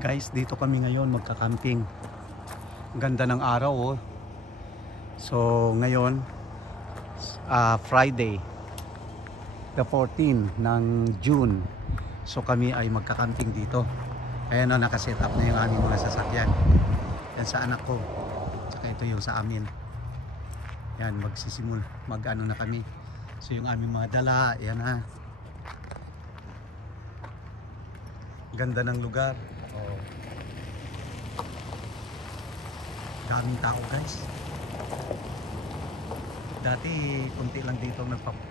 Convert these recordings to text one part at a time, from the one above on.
Guys, dito kami ngayon magka-camping. Ganda ng araw oh. So ngayon Friday the 14 ng June. So kami ay magka-camping dito. Ayan o, nakaset up na yung aming mga sasakyan. Yan sa anak ko. Saka ito yung sa amin. Yan, mag-ano na kami. So yung aming mga dala, yan ha. Ganda ng lugar. Oh. Daming tao guys. Dati kunti lang dito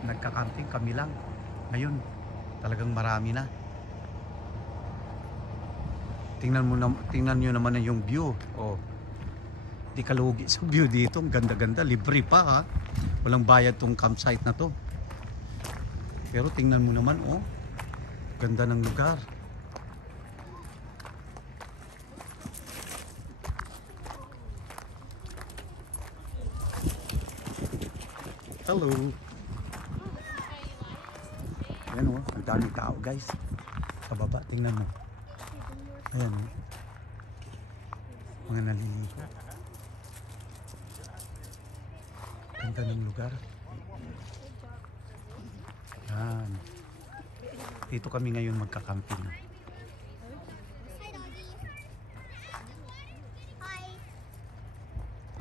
nagka-camping, kami lang. Ngayon talagang marami na. Tingnan nyo naman na yung view. Oh. Di ka lugi sa view dito. Ganda-ganda, libre pa ha. Walang bayad tong campsite na to. Pero tingnan mo naman oh. Ganda ng lugar. Hello. Ayan o, ang daming tao guys. Sa baba, tingnan mo. Ayan o. Mga naliligo. Ganda ng lugar. Ayan. Dito kami ngayon magka-camping.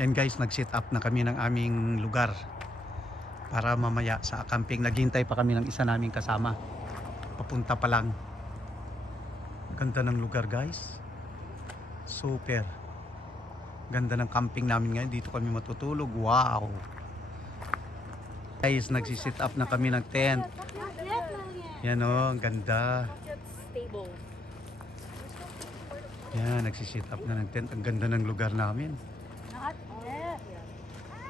Yan guys, nag-set up na kami ng aming lugar. Para mamaya sa camping, naghintay pa kami ng isa naming kasama. Papunta pa lang. Ganda ng lugar guys. Super. Ganda ng camping namin ngayon. Dito kami matutulog. Wow. Guys, nagsisit up na kami ng tent. Yan o, ganda. Yan, nagsisit up na ng tent. Ang ganda ng lugar namin.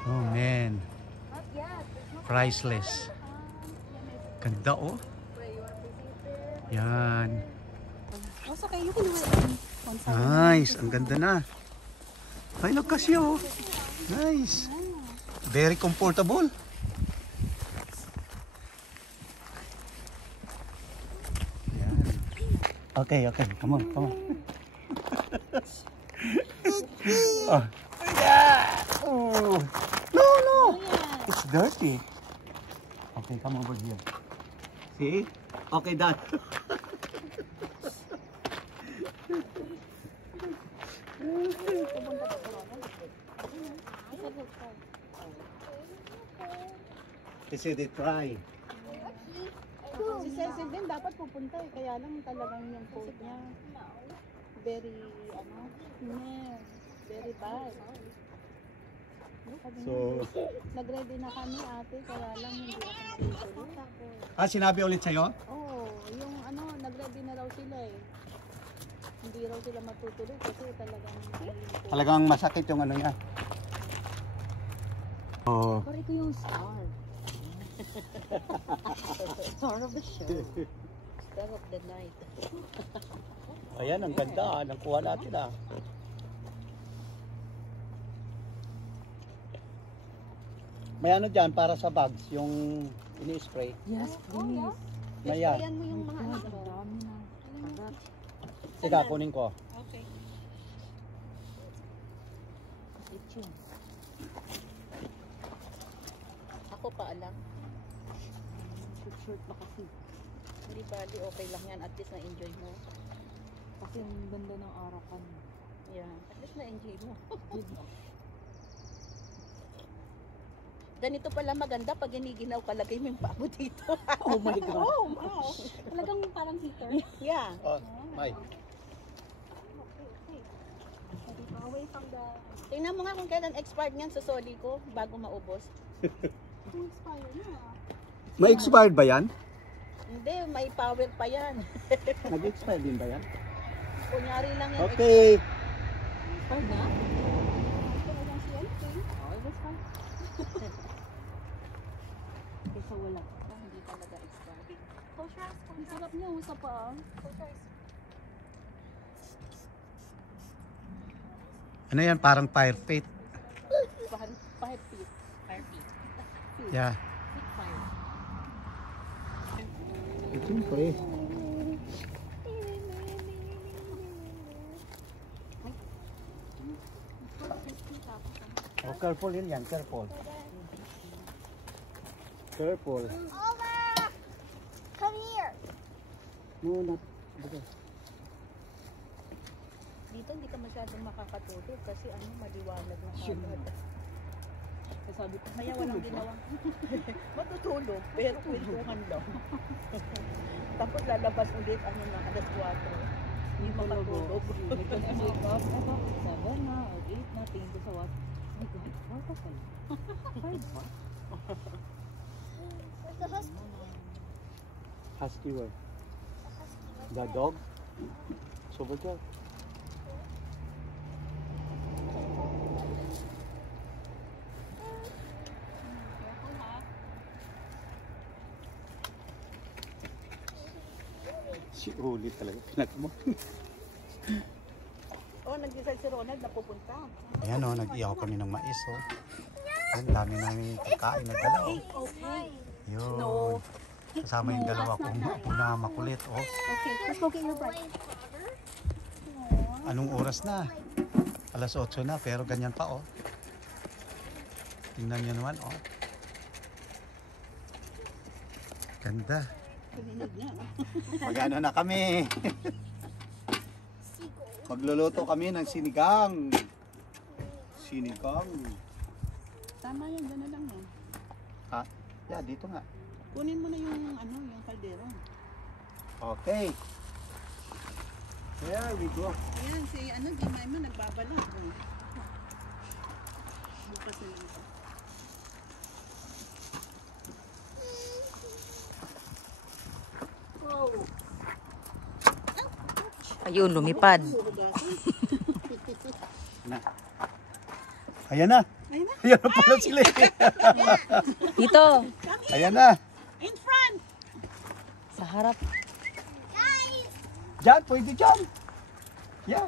Oh man. Priceless. Ganda oh. Yan. Nice. Ang ganda na. Ay, nagkasya oh. Nice. Very comfortable. Yan. Okay. Come on. Oh. Yeah. Oh. No. It's dirty. Okay, come over here. See? Okay, done. Kasi they try. Si Cecil din dapat pupunta eh. Kaya lang talagang yung food niya very, very bad. So, nag-ready na kami ate, kaya lang hindi ako natutuloy. sinabi ulit sa'yo? Oo, yung nag-ready na raw sila eh. Hindi raw sila matutuloy kasi Talagang masakit yung ano niya. Oh. Pero ito yung star. Star of the show. Star of the night. Ayan, ang ganda. Nakuha natin ah. May ano dyan para sa bags, yung ini-spray. Yes, please. May yan. Sprayan mo yung mga anak mo. Sige, kunin ko. Okay. Ako pa alam. Short pa kasi. Hindi bali, okay lang yan. At least na-enjoy mo. Kasi ang ganda ng arakan. Yeah. At least na-enjoy mo. Ganito pala maganda pag giniginaw kalagay mo yung paa mo dito. Oh my God. Oh, wow. Talagang parang heater. Yeah. Oh, May. Away from the... Tingnan mo nga kung kailan expired niyan sa soli ko bago maubos. Kung expire na. May expired ba yan? Hindi, may power pa yan. Nag-expired din ba yan? Kunyari lang yan. Okay. Expire na? Talagang si anything. Oh, it was fine. Kaysa wala. Hindi talaga expired. Ang sarap niya, usa pa. Ano yan? Parang fire pit. 5 feet. 5 feet. Yeah. Fire. Siyempre. careful yun yan, careful. Careful. Oma! Come here. No, not. Okay. Dito hindi ka masyadong makakatulog kasi ano, maliwanag na kagad. Sabi ko, Kaya walang ginawa. Matutulog, pero kwentuhan lang. Tapos lalabas ulit ano na alas 4. Hindi makatulog. wake up, 7 na or 8 na, tingin ko sa watch. Oh my God, 4 pa pala. 5 pa? Where's the husky? Husky where? The dog? It's over there. Si ulit talaga. Pinag mo. Oh, nag-decide si Ronald na pupunta. Ayan o, nag-iyaw kami ng mais o. Ang dami namin kakain na dalaw. Yun. Kasama yung dalawa kong apo na makulit o. Okay, let's go get your bread. Anong oras na? Alas 8 na pero ganyan pa o. Tingnan nyo naman o. Ganda. Mag-ano na kami. Magluluto kami ng sinigang. Sinigang. Tama yan, gano'n lang yan. Ha? Yeah, dito nga. Kunin mo na yung ano, yung kaldero. Okay. There we go. Ayan, si ano, Jemima nagbabala. Bukas na lang ito. Ayun, lumipad. Ayan na. Ayan na pala sila. Dito, Ayan na. In front! sa harap. Diyan, pwede dyan. Yeah.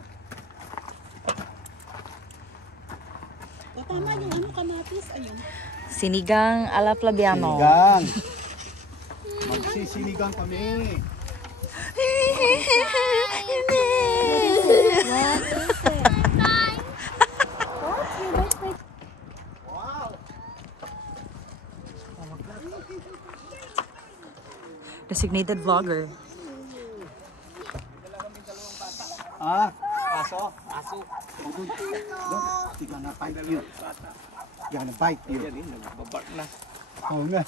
O tama yung ano, kamatis. Ayun. Sinigang ala Flaviano. Sinigang. Magsisinigang kami. Wow. Designated vlogger. Ah, aso. Aso. They're gonna bite you. Gonna bite you. Yan, nagbabark na. Oo nga.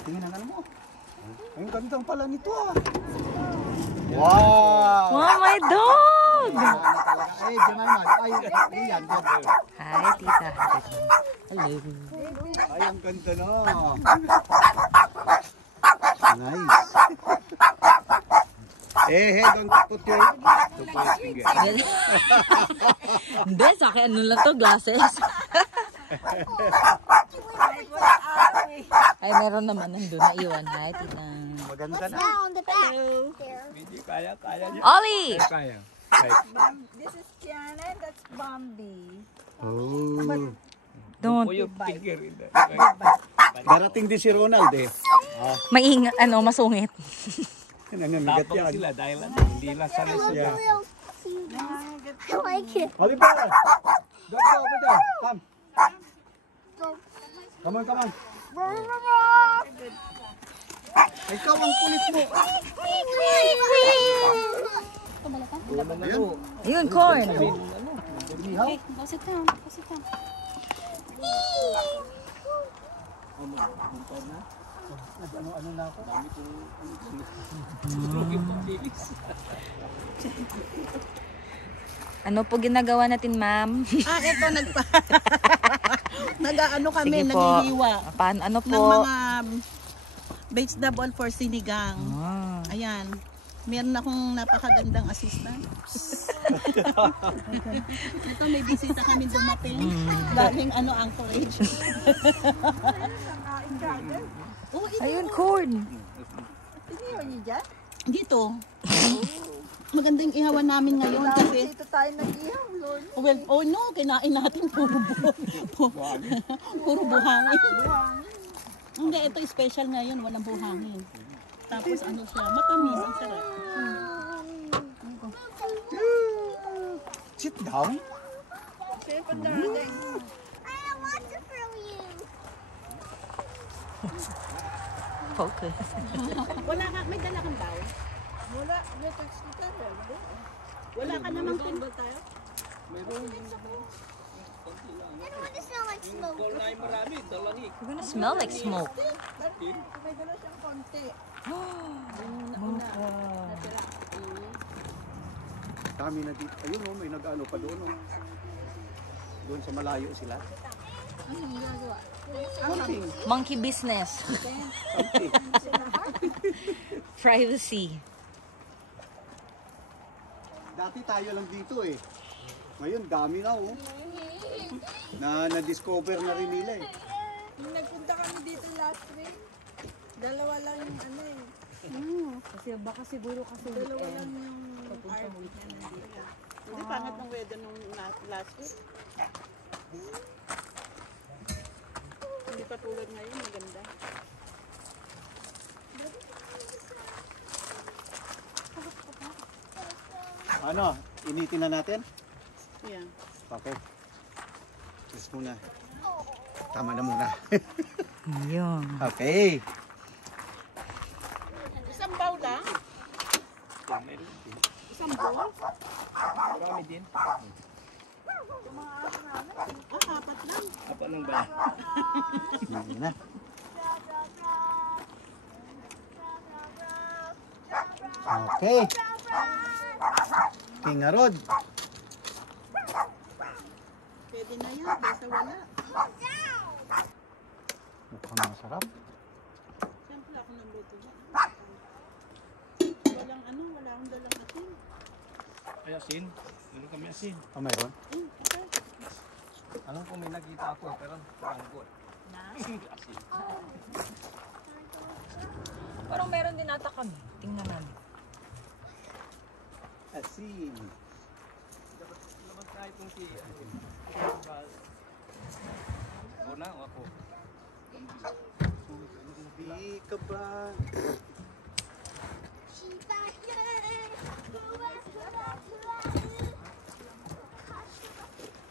Tingnan ang ano mo. Ang gandang pala nito ah. Wow! Oh, my dog! Ay, Jemima. Ay, yan. Hi, tita. Hello. Ay, ang ganda na. Nice. Hey, don't put your finger. Hindi, sa akin ano lang to, glasses. Ay, meron naman nandun na iwan. Hi, tita. Maganda na. On the back. There. Ollie! This is Kiana, that's Bambi. Oh. Don't. Darating din si Ronald eh. Maing, ano, masungit. Nangangagat yan. Sila dahil hindi lang sanay sa Yeah. I like it. Oliver! Go over there. Come. Come on, come on. Ikaw ang kulit mo. Ayan. Ayun, corn. Ihaw. Go sit down, go sit down. Ano na ako? Ano po ginagawa natin, ma'am? Ah, eto, nag-ano kami, Sige po. naghihiwa Paano, ano ng po? mga vegetable for sinigang. Ah. Ayan. Meron akong napakagandang assistant. Ito, may bisita kami dumating. Galing ano, Anchorage. Oh, Ayun, corn. dito. Magandang ihawan namin ngayon kasi Dito tayo nag-ihaw, Lord. well, oh no, kinain natin puro buhangin. Hindi, ito special ngayon, walang buhangin. Tapos ano siya, matamis, ang sarap. Sit down. Sino pa darating? I don't want to throw you. Focus. Wala ka, may dala kang bowl? Wala, may text kita. Wala ka namang tin. tayo? I don't want to smell like smoke. You're gonna smell like smoke. May dala siyang konti. Dami na dito. Ayun oh, may nag-ano pa doon oh. Doon sa malayo sila. Camping. Monkey business. Camping. Privacy. Dati tayo lang dito eh. Ngayon dami na oh. Na-discover na rin nila eh. Nung nagpunta kami dito last week, dalawa lang yung ano eh. Kasi baka siguro kasi Dalawa lang yung RV niya nandito. Hindi pangit ng weather nung last week. Hindi pa tulad ngayon, maganda. Ano, initin na natin? Yeah. Okay. Just muna. Tama na muna. Yun. Okay. Isang bowl lang? Isang bowl? Marami din. Apat lang. Apa lang ba? Hindi na. Okay. King Arod. Pwede na yan, basta wala. Mukhang masarap. Siyempre ako nagluto na. Walang ano, wala akong dalang asin. Ay, asin. Meron kami asin. Oh, mayroon? Okay. Alam ko may nakita ako, pero paranggot. Asin. Parang meron din ata kami. Tingnan namin. Asin. Labas tayo itong si... Ako na o ako? Hindi ka ba?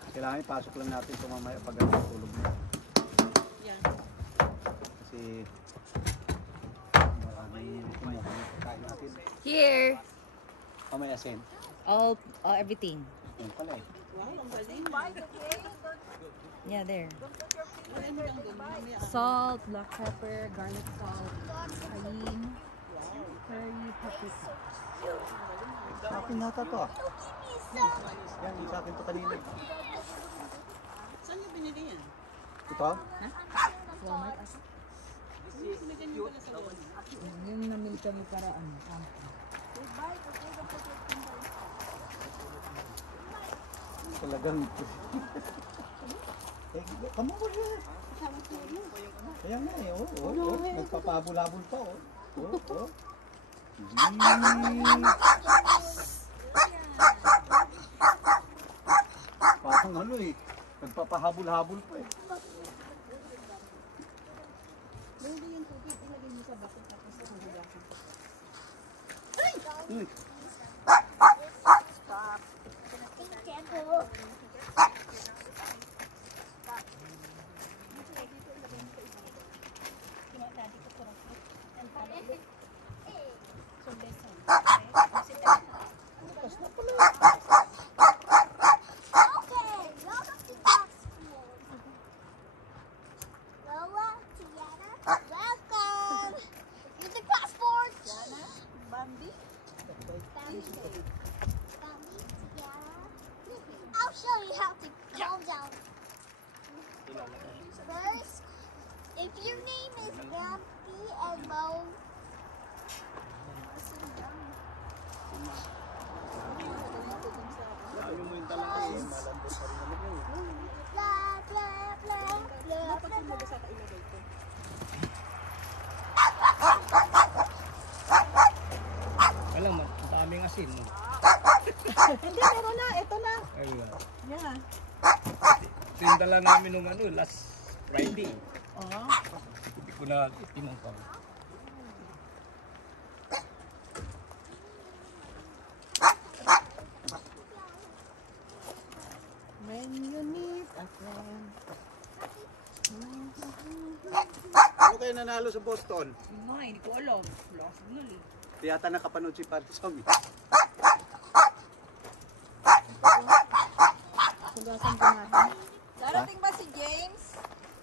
Kailangan ipasok lang natin ito mamaya pag tulog na. Yan. Kasi maraming kumukain natin. Here. Mamaya asin. All everything. Yan pala eh. Wow, ang galing. Yeah, there. Wala mo lang doon. Mamaya. Salt, black pepper, garlic salt, cayenne, curry, paprika. Sa akin nata to ah. Yan, yung sa akin to kanina. Saan niyo binili yan? Ito? Walmart asa? Binigyan niyo pala sa Walmart. Yung namili kami para ano, Talagang... Eh, come over here. Kaya nga eh, nagpapabulabol pa oh. Parang ano eh, nagpapahabol-habol pa eh. Hindi yung tubig, ilagay niyo sa bakit tapos sa hugasan. Uy, Careful. Okay, welcome to God's School. Lola, Tiana, welcome. With the passport. Bambi? Bambi, Tiana. I'll show you how to calm down. First, if your name is Bambi and Mo, ayaw mo yung talaga eh, malambot pa rin naman yun. blah, blah, blah, blah, Dapat yung mabasa ka ilagay ko. Alam mo, ang daming asin. No? Hindi, meron na. Ito na. Ayun. Yeah. Ito yung dala namin nung ano, last Friday. Oh. Hindi ko na itimang pa. Menu kayo nanalo sa Boston? Hindi ko alam. Wala akong signal eh. Di yata nakapanood si Pato Sammy. Sugasan ko natin. Darating ba si James?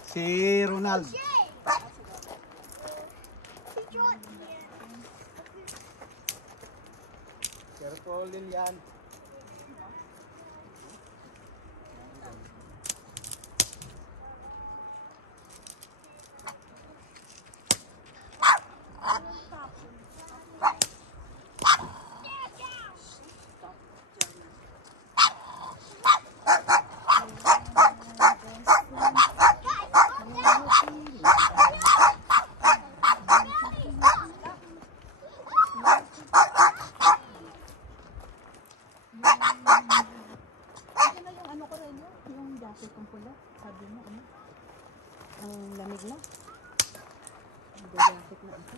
Si Ronald. Careful, Lilian. Ito na yung ano ko rin yun. Yung jacket kong pula. Sabi mo, ano? Ang lamig na. Ang jacket na ito.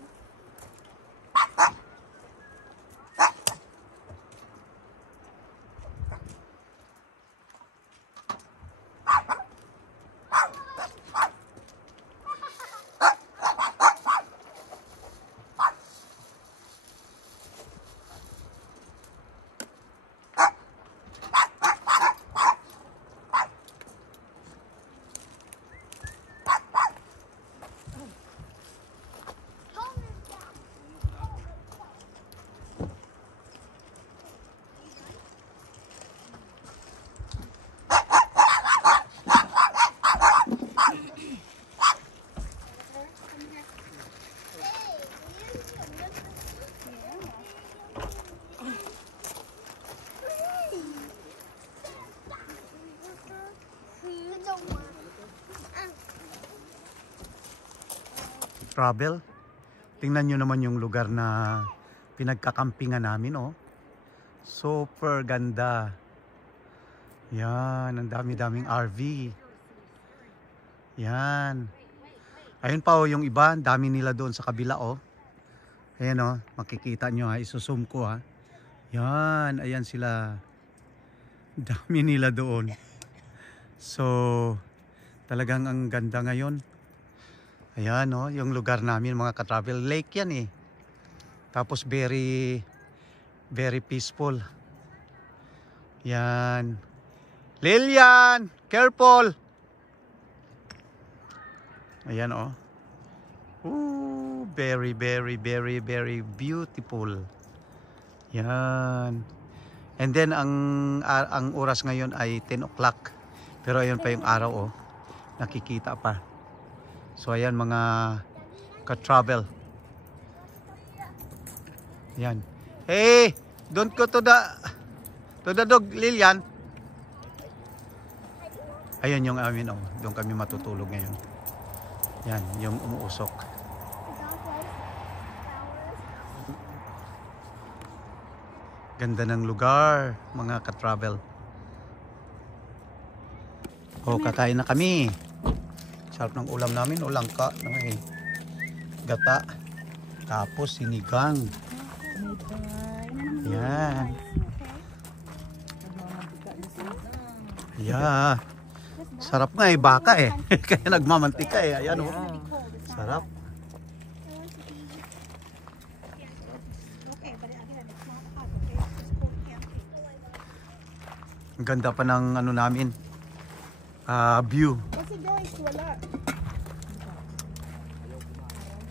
Travel. Tingnan nyo naman yung lugar na pinagkakampingan namin, oh. Super ganda. Yan, ang dami-daming RV. Yan. Ayun pa, oh, yung iba, dami nila doon sa kabila, oh. Ayan, oh, makikita nyo, ha. Isusum ko, ha. Yan, ayan sila. Dami nila doon. So, talagang ang ganda ngayon. Ayan, oh, yung lugar namin mga ka-travel. Lake yan eh. Tapos very peaceful. Yan. Lilian! Careful! Ayan, oh. Ooh, very beautiful. Yan. And then, ang oras ngayon ay 10 o'clock. Pero ayun pa yung araw, oh. Nakikita pa. So ayan mga ka-travel. Yan. Hey, don't go to the dog, Lilian. Ayun yung amin, oh. Doon kami matutulog ngayon. Yan, yung umuusok. Ganda ng lugar, mga ka-travel. Oh, kakain na kami. Sarap ng ulam namin, o langka, gata, tapos sinigang. Yan. Yeah. Sarap nga eh, baka eh. Kaya nagmamantika eh. Ayan, oh. Sarap. Ang ganda pa ng ano namin, view. Kasi guys, wala.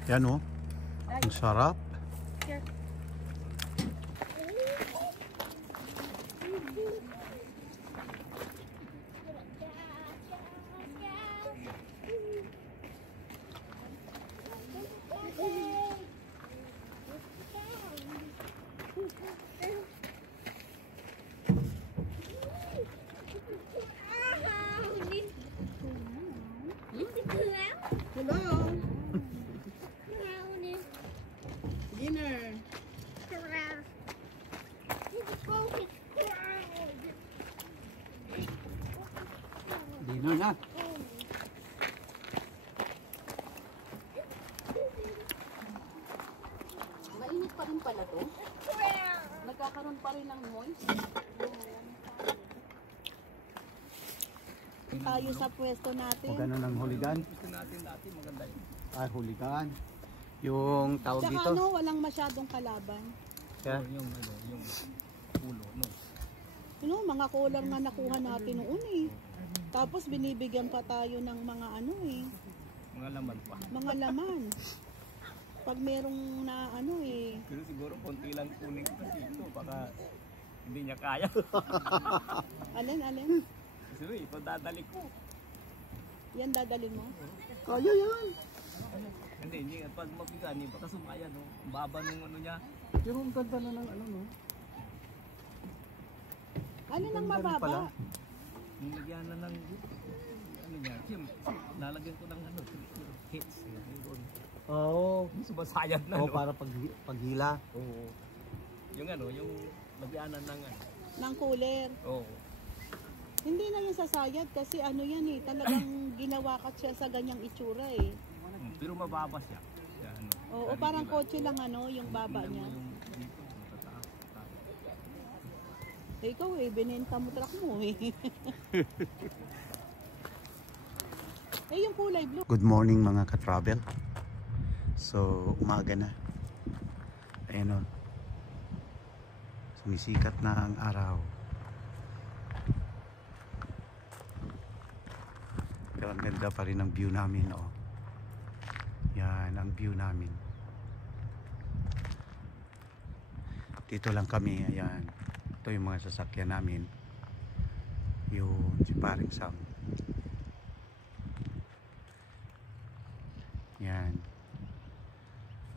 Yan, oh. Ang sarap. Hello. Dinner. Dinner na. Mainit pa rin pala to. Nagkakaroon pa rin ng moist. tayo sa pwesto natin. O ganun ang huligan. Gusto natin dati maganda yun. Ay, huligan. Yung tawag Tsaka dito. ano, walang masyadong kalaban. Kaya, Yung ulo, no? Ano, mga collar nga nakuha natin noon eh. Tapos binibigyan pa tayo ng mga ano eh, Mga laman pa. mga laman. Pag merong na ano eh, Pero siguro konti lang kunin kasi ito. Baka hindi niya kaya. alin. Kasi ito dadali ko. Yan dadalhin mo. kaya yan. Hindi. Pag mabigan, baka sumaya, no? Ang baba nung ano niya. Pero ang ganda na ng ano, no? Alin ang Ganda rin pala. mababa? Yung lagyan na ng ano niya. Siyempre, lalagyan ko ng ano, hits. Oo. Sumasayad na, Oh, no? para paghila. Oo. Yung ano, yung lagyanan ng ano. Ng cooler. Oo. Hindi na yung sasayad kasi ano yan eh, talagang ginawa ka siya sa ganyang itsura eh. Pero mababa siya. Siya, ano. Oo, parang kotse lang ano, yung baba Tingnan mo niya. yung dito, matataas. Eh, ikaw eh, binenta mo truck mo eh. Eh, yung kulay blue. Good morning mga ka-travel. So, umaga na. Ayun o. Sumisikat na ang araw. Pero ang ganda pa rin ang view namin, oh. Yan ang view namin. Dito lang kami, ayan. Ito yung mga sasakyan namin. Yun, si Paring Sam. Yan.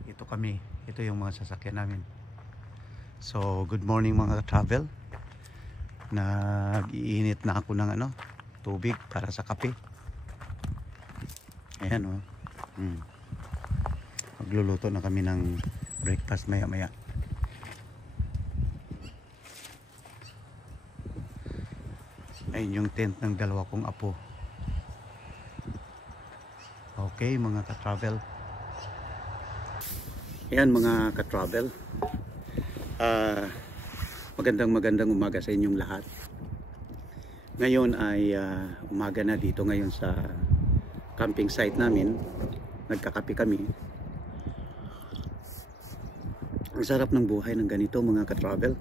Ito kami. Ito yung mga sasakyan namin. So, good morning mga travel. Nag-iinit na ako ng ano, tubig para sa kape. Ayan oh. Magluluto na kami ng breakfast maya maya. Ayun yung tent ng dalawa kong apo. Okay mga ka-travel. Ayan mga ka-travel. Magandang umaga sa inyong lahat. Ngayon ay umaga na dito ngayon sa camping site namin. Nagkakape kami. Ang sarap ng buhay ng ganito mga ka-travel.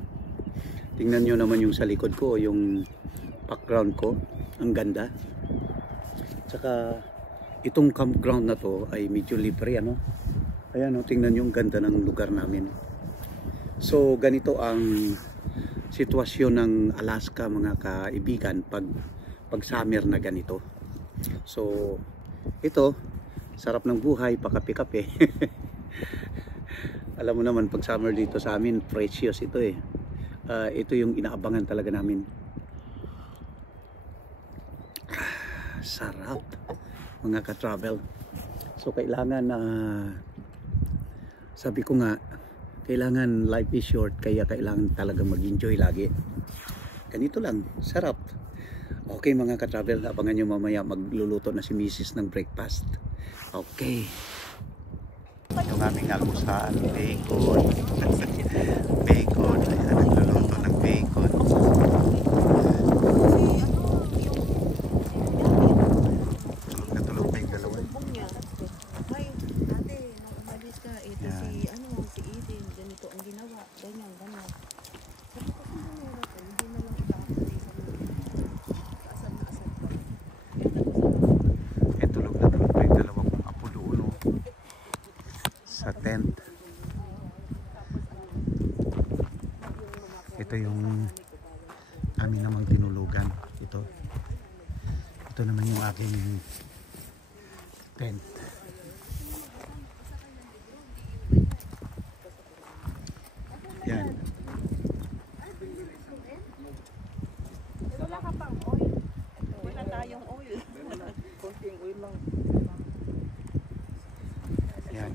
Tingnan nyo naman yung sa likod ko, yung background ko. Ang ganda. Tsaka itong campground na to ay medyo libre ano. Ayan o, tingnan nyo ang ganda ng lugar namin. So ganito ang sitwasyon ng Alaska mga kaibigan pag summer na ganito. So ito, sarap ng buhay, pakape-kape. Alam mo naman pag summer dito sa amin, precious ito eh. Ito yung inaabangan talaga namin. Sarap mga ka-travel. So kailangan sabi ko nga, kailangan life is short, kaya kailangan talaga mag-enjoy lagi. Ganito lang, sarap. Okay mga ka-travel, abangan nyo mamaya magluluto na si Mrs. ng breakfast. Okay. Yung aming almusal, bacon. Bacon, ayan, nagluluto ng bacon. Natulog pa yung dalawa. Sumbong niya. Ay, ate, nung umalis ka, ito Yan. si Eden, ganito ang ginawa, ganyan. Sabi ko, kung meron ko, hindi na lang itaapos sa mga asal na pa. Eh, tulog na tulog pa yung dalawa kong apo doon, oh. Sa tent. Ito yung amin namang tinulugan. Ito naman yung aking tent. Yan. Wala ka pang oil. Wala tayong oil. Konting oil lang. Yan.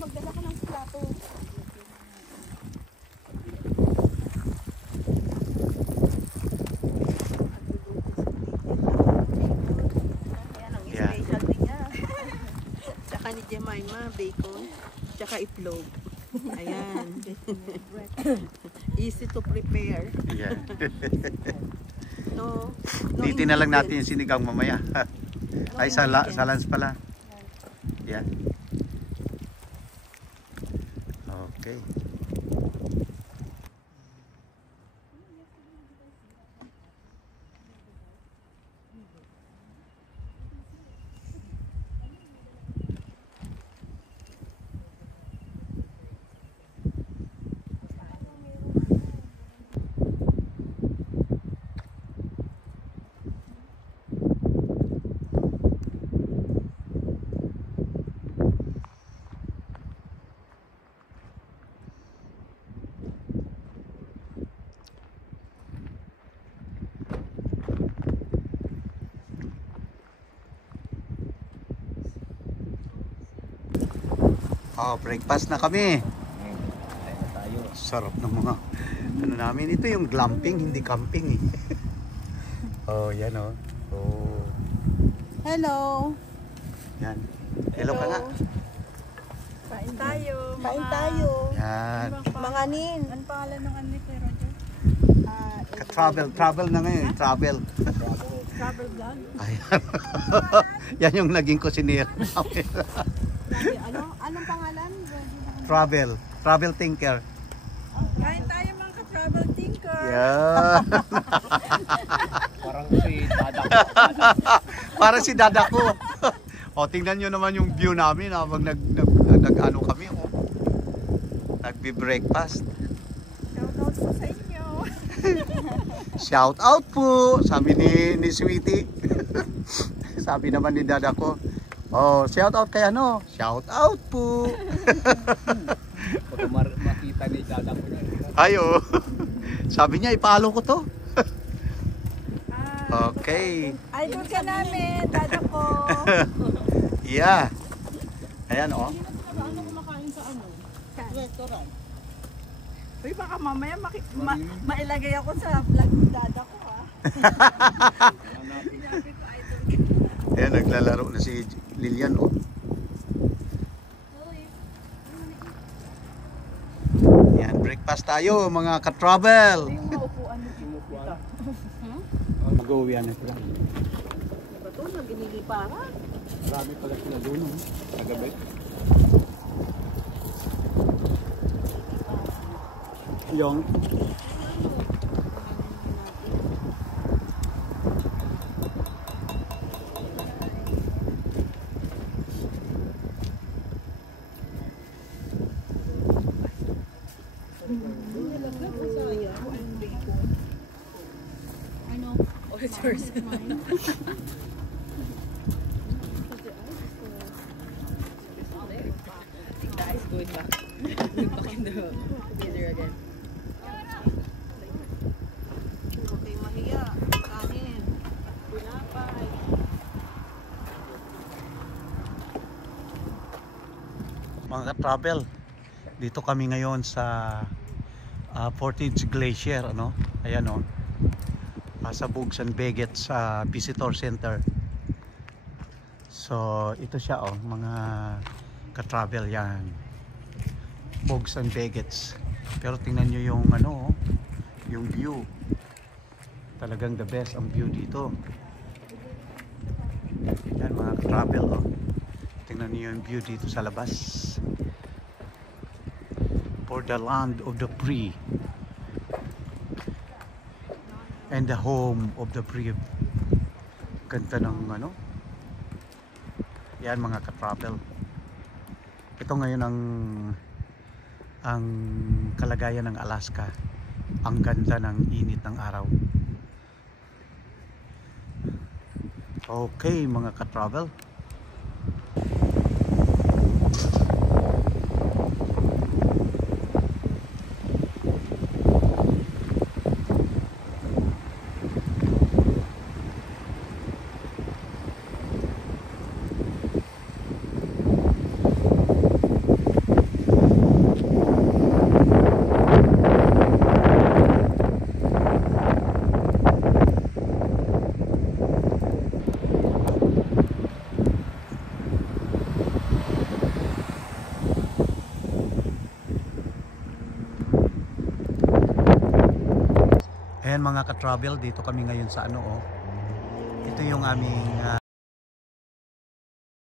Magdala ka ng plato. Yan ang Yeah. specialty niya. Tsaka ni Jemima, bacon. Tsaka itlog. Ayan. Easy to prepare. Yan. No, Titin na lang ingredients. natin yung sinigang mamaya. Ay, sa lunch pala. Yan. Okay. Oh, breakfast na kami. Kaya na tayo. Sarap ng mga ano namin. Ito yung glamping, hindi camping eh. Oh, yan oh. Oh, Hello. yan. Hello ka nga. Kain tayo. Kain tayo. Yan. Mga nin. Ano pangalan ng ano ni Kuya Roger? Travel na ngayon, travel. Travel vlog? Ayan. Yan yung naging kusinero namin. Anong pangalan? Travel thinker. Kain tayo mga ka-travel thinker. Yan. Parang si Dada ko. Para si dada ko. O, tingnan nyo naman yung view namin habang nag-ano kami. Oh. Nagbi-breakfast. Shoutout po sa inyo. Shout out po, sabi ni Sweetie. Sabi naman ni dada ko. Oh, shout out kay ano? Shout out po. Pag makita ni Dada ko yan. Ayo. Sabi niya ipalo ko to. Okay. Idol ka namin, dada ko. Yeah. Ayan oh. Ano kumakain sa ano? Restaurant. Uy, baka mamaya mailagay ako sa vlog ni dada ko ha. Sinabi ko, idol ka. Ayan, naglalaro na si Lilian oh. Yan, breakfast tayo mga ka-travel. Yung maupuan ni Tita. Mag-uwi yan ito. Bato, naginiliparan. Marami pala sila doon oh. Kagabi. Yung Oh, it's yours. Guys, going back. Going back in the freezer again. Okay, mahiya. Kanin. Pinapay. mga ka-travel, dito kami ngayon sa Portage Glacier, ano? Ayan oh. Sa Bugs and Begets Visitor Center. So, ito siya oh, mga ka-travel yan. Bugs and Begets. Pero tingnan nyo yung ano, oh, yung view. Talagang the best ang view dito. Yan mga ka-travel oh. Tingnan nyo yung view dito sa labas. For the land of the free and the home of the brave. Ganda ng ano. Yan mga ka-travel. Ito ngayon ang kalagayan ng Alaska. Ang ganda ng init ng araw. Okay mga ka-travel. Ayan mga ka-travel, dito kami ngayon sa ano oh. Ito yung aming